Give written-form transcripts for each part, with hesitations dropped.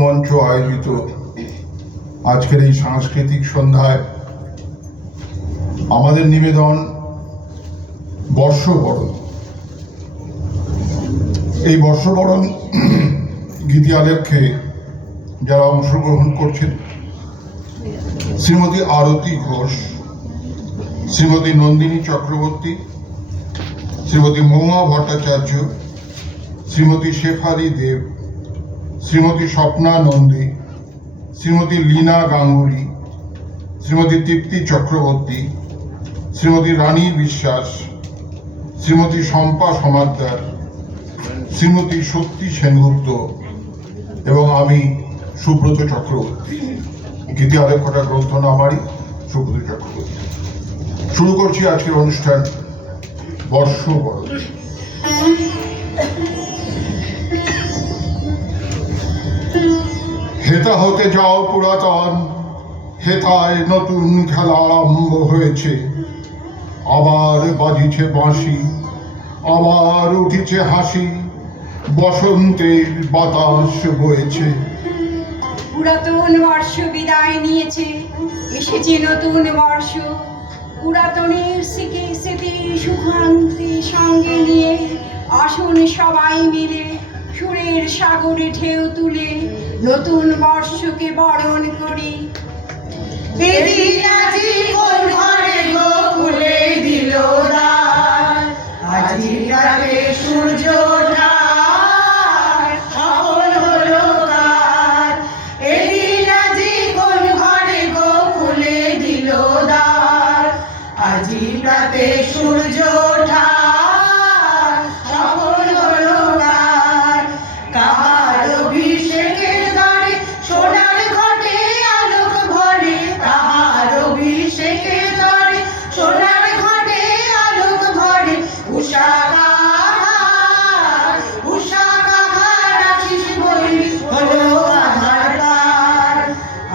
মঞ্চ আয়োজিত আজকের এই সাংস্কৃতিক সন্ধ্যায় আমাদের নিবেদন বর্ষবরণ। এই বর্ষবরণ গীতি আলেখ্যে যারা অংশগ্রহণ করছেন শ্রীমতী আরতি ঘোষ, শ্রীমতী নন্দিনী চক্রবর্তী, শ্রীমতী মহুয়া ভট্টাচার্য, শ্রীমতী শেফালি দেব, শ্রীমতী স্বপ্না নন্দী, শ্রীমতী লীনা গাঙ্গুলি, শ্রীমতী তৃপ্তি চক্রবর্তী, শ্রীমতী রানী বিশ্বাস, শ্রীমতী শম্পা সমাদ্দার, শ্রীমতী শক্তি সেনগুপ্ত এবং আমি সুব্রত চক্রবর্তী। গীতি আলেখ্যটা গ্রন্থ নামারই সুব্রত চক্রবর্তী। শুরু করছি আজকের অনুষ্ঠান বর্ষবরণ। হেতা হতে যাও পুরাতন, হেতায় নতুন খেলা আরম্ভ হয়েছে। আবার বাজিছে বাঁশি, আবার উঠিছে হাসি, বসন্তের বাতাস বয়েছে। পুরাতন বর্ষ বিদায় নিয়েছে, এসেছে নতুন বর্ষ। পুরাতনের স্মৃতি সুখান্তি সঙ্গে নিয়ে আসুন সবাই মিলে সুরের সাগরে ঢেউ তুলে নতুন বর্ষকে বরণ করি। এদিন আজি কোন ঘরে গো খুলে দিল দ্বার, আজি রাতে সূর্য ওঠার সফল হলো কার। এদিন আজি কোন ঘরে গো খুলে দিল দ্বার, আজি রাতে সূর্য ওঠার সফল হলো কার। কার অভিষেকের দ্বারে সোনার ঘটে আলোক ভরে, তাহার অভিষেকের দ্বারে সোনার ঘটে আলোক ভরে। উষা কাহার আশিস বলি হলো আধার পার,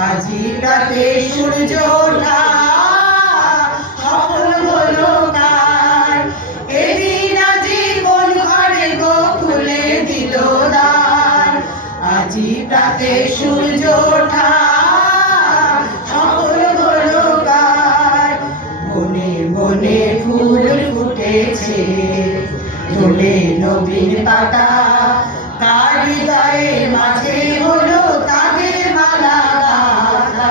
আজি রাতে সূর্য ওঠা সফল হলো কার। এদিন আজি কোন ঘরে গো খুলে দিল দ্বার, আজি রাতে সূর্য ওঠা সফল হলো কার। বনে বনে ফুল ফুটেছে, দোলে নবীন পাতা, কার হৃদয়ের মাঝে হলো তাদের মালা গাঁথা।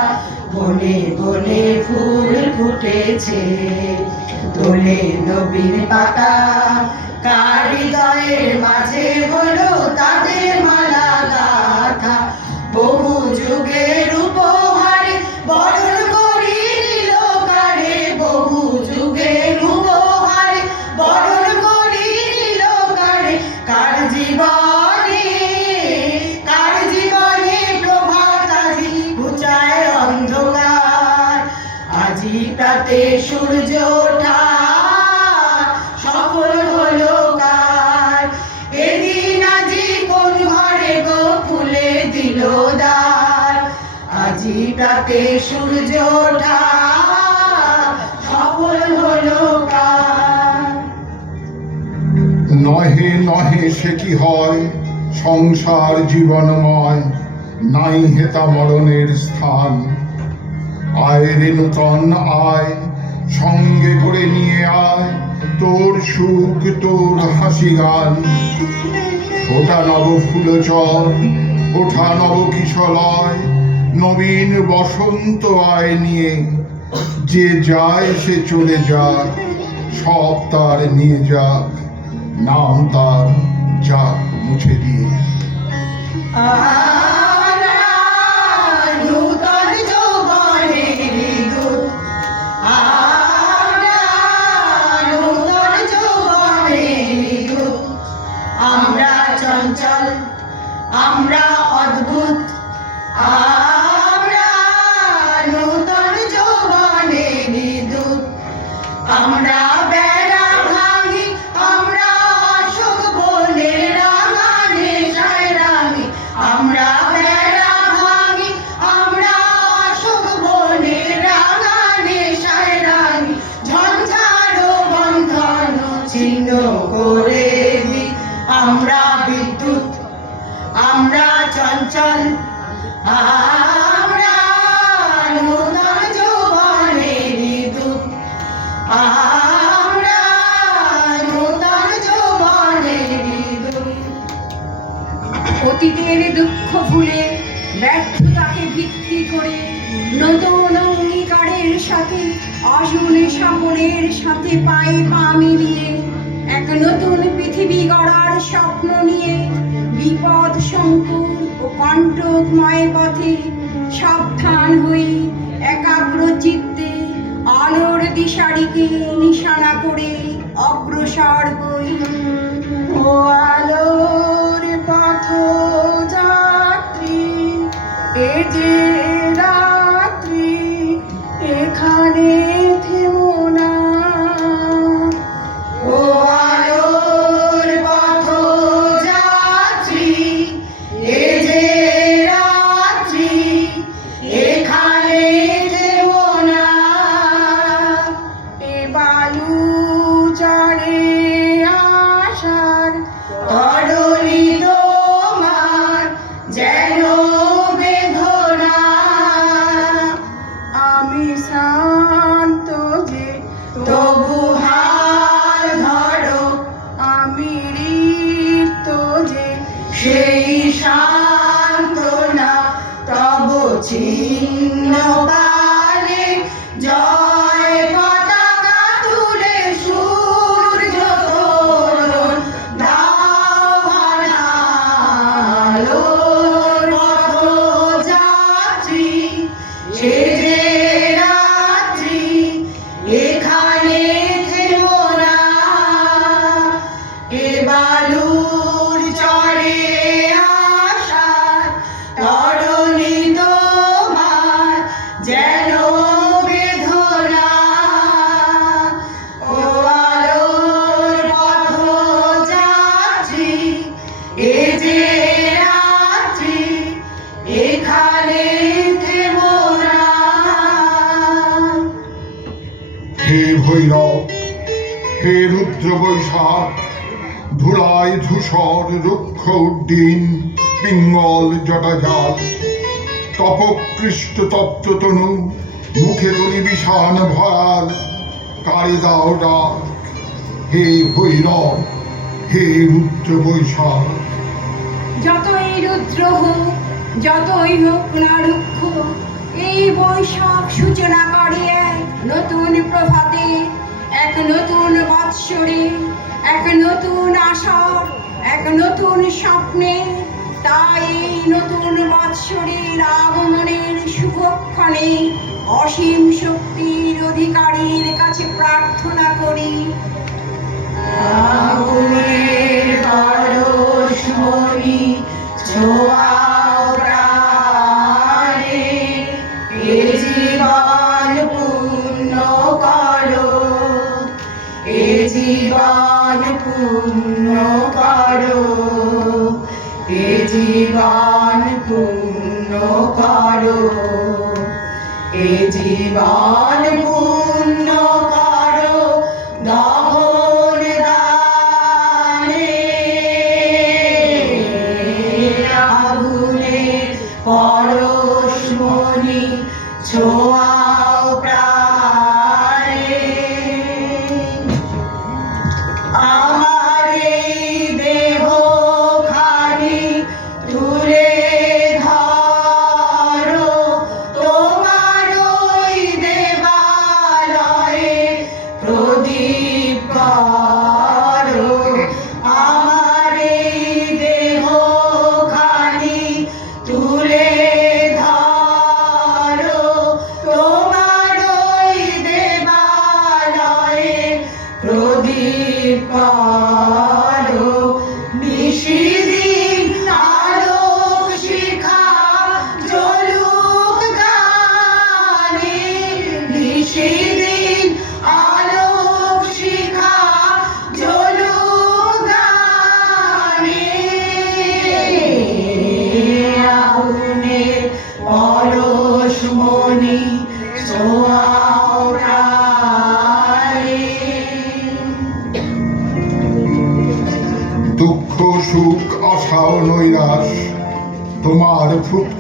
বনে বনে ফুল ফুটেছে, দোলে নবীন পাতা, কার হৃদয়ের মাঝে হলো তাদের মালা গাঁথা। বহু যুগের উপহারে বরণ করি নিল কারে, বহু যুগের উপহারে বরণ করি নিল কারে। কার জীবনে প্রভাত আজি ঘুচায় অন্ধকার, আজি প্রাতে সূর্য ওঠা সফল হলো কার। এদিন আজি কোন ঘরে গো খুলে দিল দ্বার, আজি প্রাতে সূর্য ওঠা সফল হলো কার। নহে নহে সে কি হয় সংসার জীবনময়, নাই হেতা মরণের স্থান। আয় রে নূতন আয়, সঙ্গে করে নিয়ে আয় তোর সুখ তোর হাসি গান। ওঠা নব ফুলচর, ওঠা নব কিশলয়, নবীন বসন্ত আয় নিয়ে। যে যায় সে চলে যাক, সব তার নিয়ে যাক, নাম তার যাক মুছে দিয়ে। নূতন যৌবনের দূত, নূতন যৌবনের দূত। আমরা চঞ্চল, আমরা অদ্ভুত, আমরা নূতন যৌবনের দূত। আমরা বেড়া ভাঙি, আমরা অশোক বনের রাঙা নেশায় রাঙি, আমরা আমরা নূতন যৌবনের দূত, আমরা নূতন যৌবনের দূত। অতীতের দুঃখ ভুলে ব্যর্থতাকে ভিত্তি করে নতুন অঙ্গীকারের সাথে আসুন সকলের সাথে পায়ে পা মিলিয়ে এক নতুন পৃথিবী গড়ার স্বপ্ন নিয়ে বিপদ সংকুল ও কণ্টকময় পথে সাবধান হয়ে একাগ্র চিত্তে আলোর দিশারিকে নিশানা করে অগ্রসর হই। ও আলোর পথযাত্রী, এ যে রাত্রি, এখানে থেমো না। ও আলোর পথযাত্রী, এ যে রাত্রি, এখানে থেমো না। এ বালু চড়ে আসার তরণী তোমার যেন বেদনা। আমি শান্ত যে তবু হাল ধরো, আমি রিক্ত যে সেই সান্ত্বনা। তব ছিন্ন পালে জয় পতাকা তুলে সূর্য তোরণ দাওয়ানা। আলোর পথযাত্রী, সে যে রাত্রি, এখানে থেমো না। এ বালুর চড়ে আসার তরণী তোমার যেন বেদনা। ও আলোর পথযাত্রী, এ যে রাত্রি, এখানে থেমো না। হে ভৈরব, হে রুদ্র বৈশাখ, ধুলায় ধূসর রুক্ষ উড্ডিন পিঙ্গল জটাজাল, তপকৃষ্ট তপ্ত তনু, মুখে তরি বিষাণ ভয়াল, কারে দাও ডাক। হে ভৈরব, হে রুদ্র বৈশাখ। যতই রুদ্র হোক, যতই হোক না রুক্ষ, এই বৈশাখ সূচনা করে এক নতুন প্রভাতে, এক নতুন বৎসরে, এক নতুন আশার, এক নতুন স্বপ্নে। তাই এই নতুন বৎসরের আগমনের শুভক্ষণে অসীম শক্তির অধিকারীর কাছে প্রার্থনা করি। আগুনের পরশমণি ছোঁয়াও প্রাণে, এ জীবন পূর্ণ করো, এ জীবন পূর্ণ করো, এ জীবন পূর্ণ করো, এ জীবন পূর্ণ করো। দহন দানে আগুনের পরশমণি ছোঁয়াও প্রাণে। আমার এই দেহ খানি তুলে ধরো, তোমার ওই দেবালয়ে প্রদীপ করো। আমার এই দেহ খানি তুলে ধরো,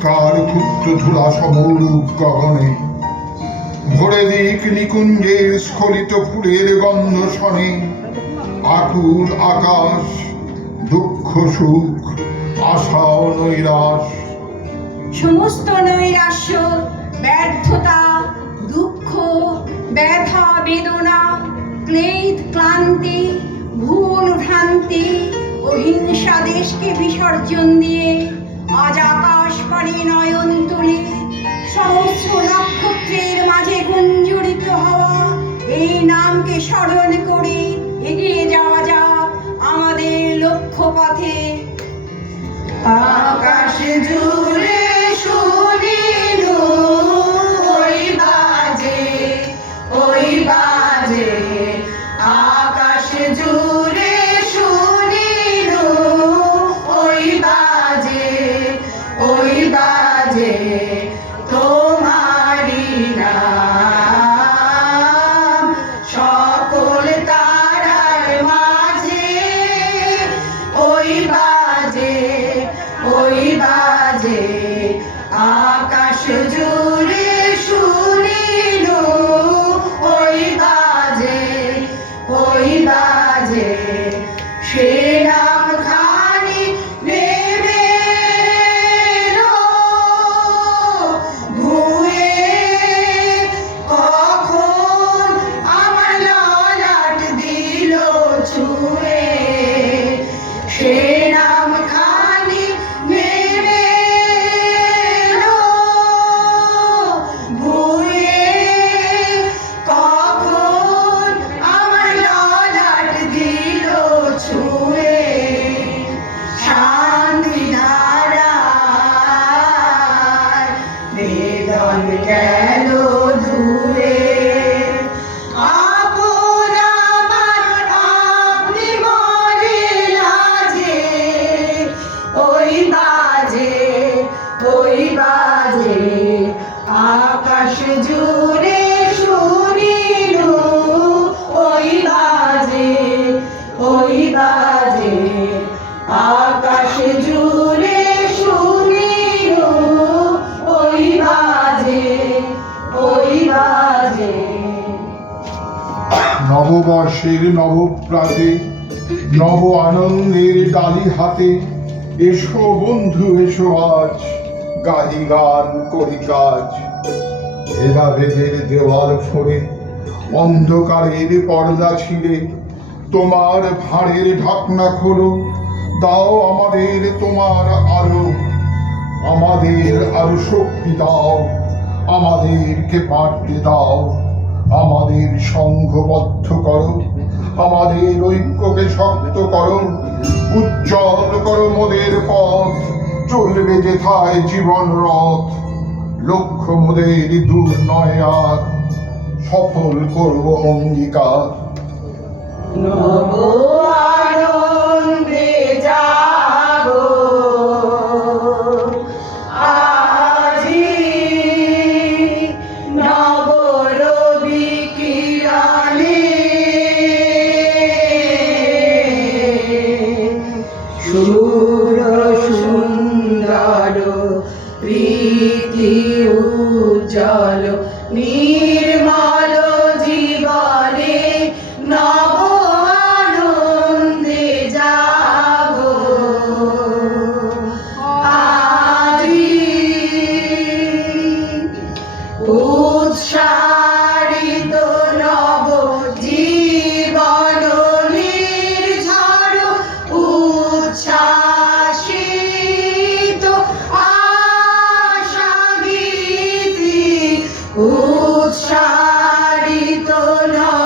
কার ক্ষুদ্র ধুলা সমরূপ গগনে, ভরে দিক নিকুঞ্জের স্খলিত ফুলের গন্ধ শনে, আকুল আকাশ, দুঃখ সুখ, আশা ও নৈরাশ। সমস্ত নৈরাশ্য, ব্যর্থতা, দুঃখ, ব্যথা, বেদনা, ক্লেদ, ক্লান্তি, ভুল ভ্রান্তি ও হিংসা দেশকে বিসর্জন দিয়ে আজ আকাশ পানে নয়ন তুলে সহস্র নক্ষত্রের মাঝে গুঞ্জরিত হওয়া এই নামকে স্মরণ করে এগিয়ে যাওয়া যাক আমাদের লক্ষ্যপথে। আকাশ জুড়ে শুনিনু ওই বাজে আকাশ জুড়ে শুনিনু ওই বাজে তোমারি নাম সকল তারার মাঝে ওই বাজে আকাশ জুড়ে শুনিনু ওই বাজে সে নাম খানি নেবে ভুয়ে কখন আমার ললাট দিল ছুঁয়ে সে নাম খানি নেবে ভুয়ে কখন আমার ললাট দিল ছুঁয়ে শান্তি ধারায় বেদন গেল দূরে আপন আমার আপনি মরে লাজে ওই বাজে আকাশ জুড়ে শুনিনু ওই বাজে আকাশ জুড়ে শুনিনু ওই বাজে নববর্ষের নবপ্রাতে নব আনন্দের ডালি হাতে এসো বন্ধু এসো আজ গাহি গান করি কাজ। ভেদাভেদের দেওয়াল ফোড়ে অন্ধকারের পর্দা ছিঁড়ে তোমার ভাঁড়ের ঢাকনা খোলো, দাও আমাদের তোমার আলো, আমাদের আরো শক্তি দাও, আমাদেরকে পাঠতে দাও, আমাদের সংঘবদ্ধ করো, আমাদের ঐক্যকে শক্ত করো, উজ্জ্বল করো মোদের পথ, চলবে যেথায় জীবন রথ, লক্ষ্য মোদের দূর নয় আর, সফল করব অঙ্গীকার। নব আনন্দে জাগো আজি নব রবি কিরণে সুর সুন্দর প্রীতি উজ্জ্বল নির্মল জীবনে নব আনন্দে জাগো আজি উৎসারিত নব জীবন নির্ঝর উচ্ছ্বাসিত আশা গীতি উৎসারিত নব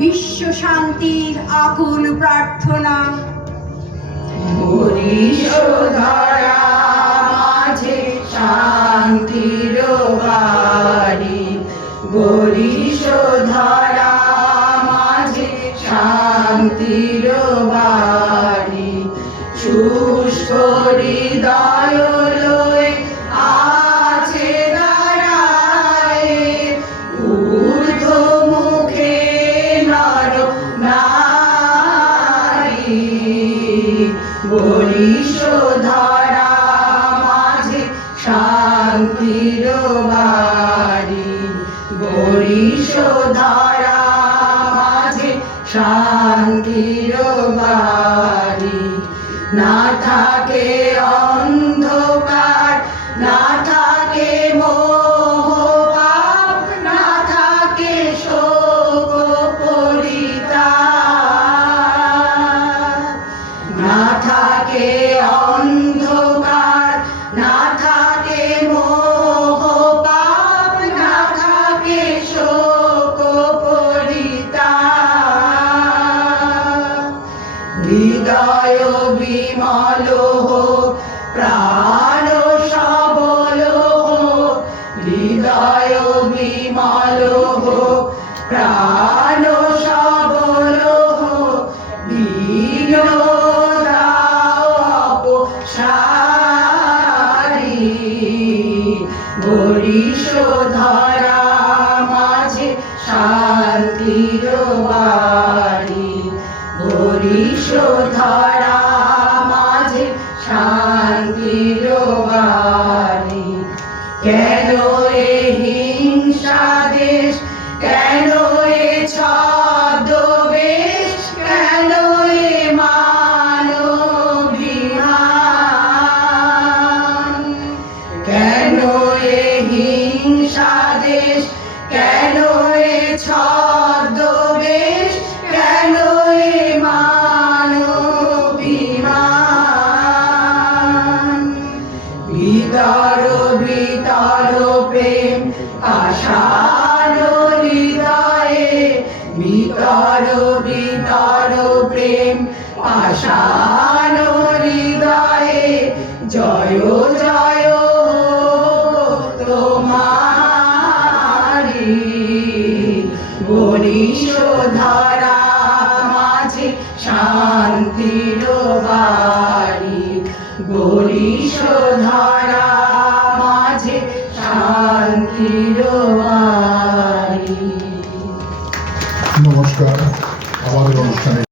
বিশ্ব শান্তির আকুল প্রার্থনা। হরিশোধরা মাঝে শান্তির বাড়ি, হরিশোধরা মাঝে শান্তির বাড়ি। শুষ্ক হৃদয় লয়ে আছে দাঁড়ায়, ঊর্ধ্ব মুখে নর নারী। হরিশোধরা মাঝে শান্তির বাড়ি, হরিশোধরা মাঝে শান্তির বাড়ি। না থাকে অন্ধকার, না থাকে মোহ পাপ, না থাকে শোক পরিতাপ। না থাকে অন্ধকার, না থাকে মোহ পাপ, না থাকে শোক পরিতাপ। হৃদয় বিমল হোক, প্রাণ সবল হোক, হৃদয় বিমল হোক, প্রাণ সবল হোক। দীন সারি হরিশোধরা মাঝে শান্তির বাড়ি, হরিশোধরা মাঝে শান্তির বাড়ি। কেন এ হিংসা দেশ, কেন এ ছদ্মবেশ, কেন এ মানবিমান। কেন এ হিংসা দেশ, কেন এ ছদ্মবেশ, কেন এ মানবিমান। ভিতর ভিতর প্রেম পাষাণ হৃদয়ে, ভিতর ভিতর প্রেম পাষাণ হৃদয়ে। জয় জয় তোমারি, হরিশোধরা মাঝে শান্তির বাড়ি, হরিশোধরা মাঝে শান্তির বাড়ি। নমস্কার, আমাদের অনুষ্ঠানে